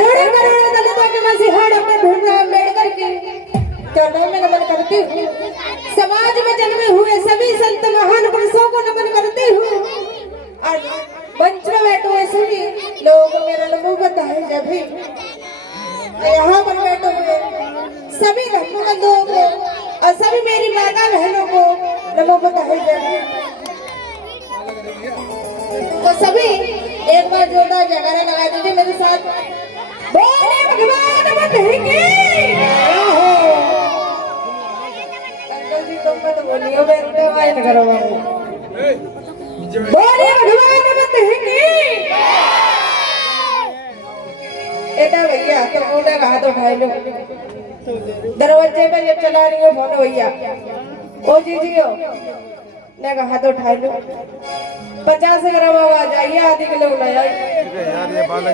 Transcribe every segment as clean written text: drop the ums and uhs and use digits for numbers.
करोड़ों करोड़ों दलितों के मसीहा डॉक्टर भीमराव अम्बेडकर की चरणों में नमन करती हूँ। समाज में जन्मे हुए सभी संत महान पुरुषों को नमन करती हूँ और मंच में बैठे हुए सभी लोगों को मेरा नमो बताए जब भी यहाँ पर बैठे हुए सभी रहमतों को और सभी मेरी माता बहनों को नमो बताए जब भी। तो सभी एक बार जोरदार जयकारा लगा दीजिए मेरे साथ। बोले भगवान बुद्ध की। अंकल जी तुम मत बोलियो, मैं उल्टे आवाज न करो। बोले भगवान बुद्ध की। एटा भैया तो उनका हाथ उठाए लो। दरवाजे पे जब चला रही हो फोन भैया, ओ जीजियो ने का हाथ उठाए लो। 50 ग्राम आवाज आई, आधी किलो ना आई।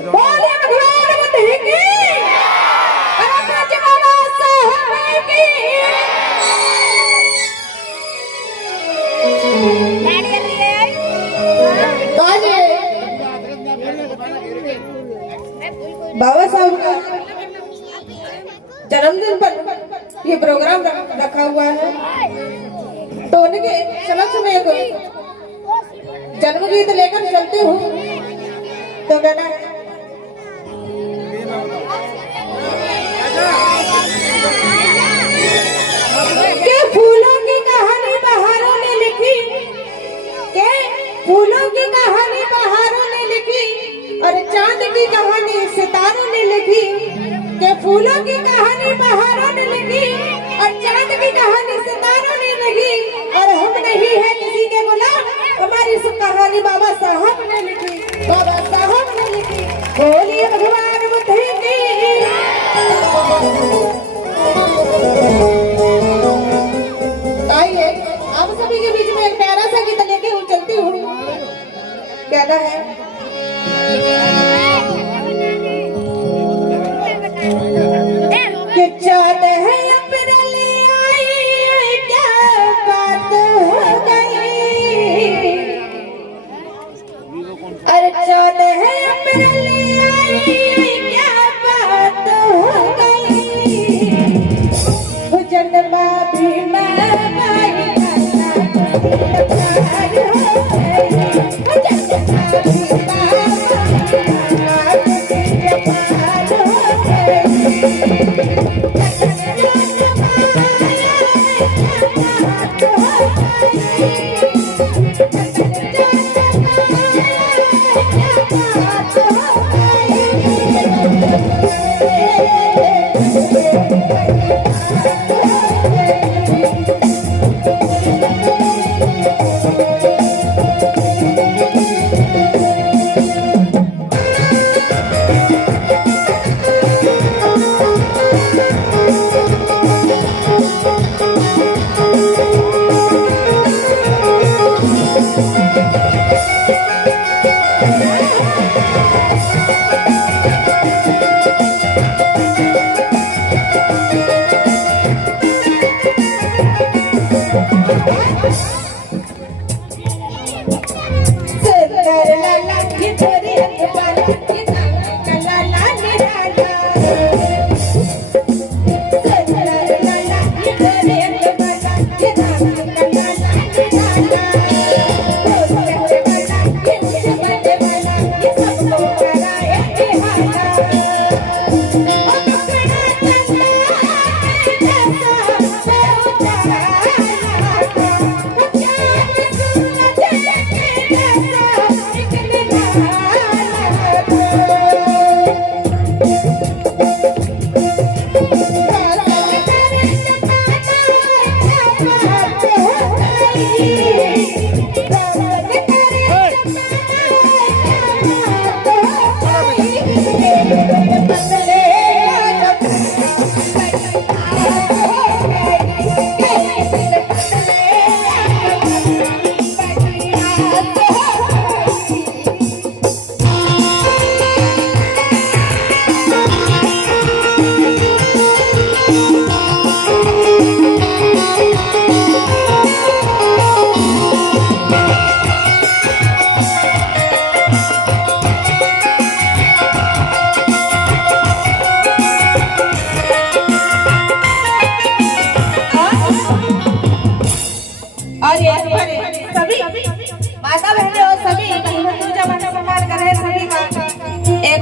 बोले भगवान बुद्ध की। अरे प्राची बाबा साहब की। बाबा साहब का जन्मदिन पर ये प्रोग्राम रखा हुआ है, तो उनके समक्ष में एक जन्म गीत लेकर चलती हूँ। तो गाना के फूलों की कहानी बहारों ने लिखी, के फूलों की कहानी बहारों ने लिखी और चांद की कहानी सितारों ने लिखी। के फूलों की कहानी बहारों ने लिखी और चांद की कहानी सितारों ने लिखी। और हम नहीं है किसी के गुलाम, हमारी सब कहानी बाबा साहब ने लिखी, बाबा साहब ने लिखी। बोलिए भगवान बुद्ध की। आइए आप सभी के बीच में एक प्यारा सा गीत लेके हूँ चलती हूँ। कहना है कि चाँद है अप्रैल आई, क्या बात हो गई। अरे चाँद है अप्रैल आई, क्या बात हो गई। जन्मा भी माई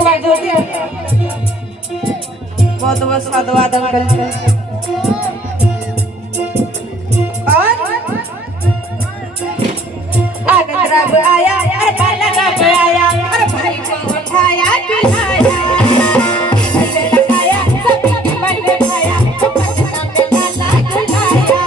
एक बार जोर दिया। बहुत बहुत साधुवाद अंकल। और आनंद रब आया, अरे बाला रब आया, अरे भाई को उठाया खिलाया, इसे लगाया सबके मन में खाया, बचना पे लाला खिलाया।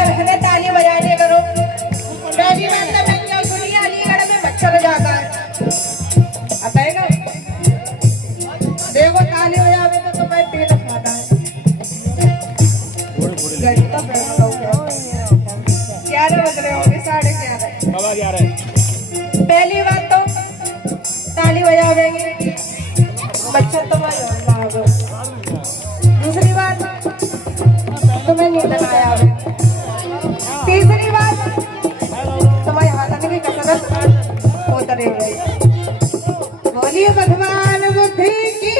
ज्यादा बहने ताली बजाने करो। पहली बात तो मैं क्या सुनी अलीगढ़ में मच्छर ज्यादा है। आता है ना? देखो ताली बजावे तो तुम्हें तेल खाता है। घड़ी तो पैसा हो गया। 11 बज रहे होंगे 11:30। पहली बात तो ताली बजावेंगे मच्छर तो भागो। दूसरी बात तुम्हें नींद ना आया। तीसरी बात तुम्हारे हाथन की कसरत होता रहेगी। बोलिए भगवान बुद्धि की।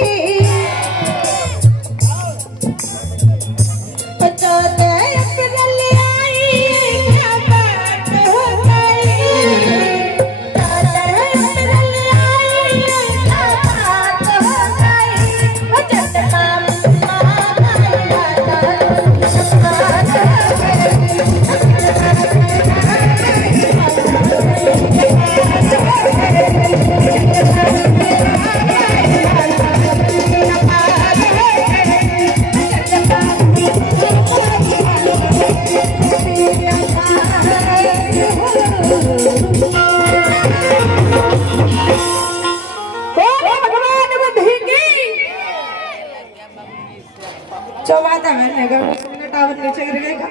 14 अप्रैल आई क्या बात हो गई। 14 अप्रैल आई क्या बात हो गई। वो चंद्रमा चौबाता है टावर नीचे गिर गएगा।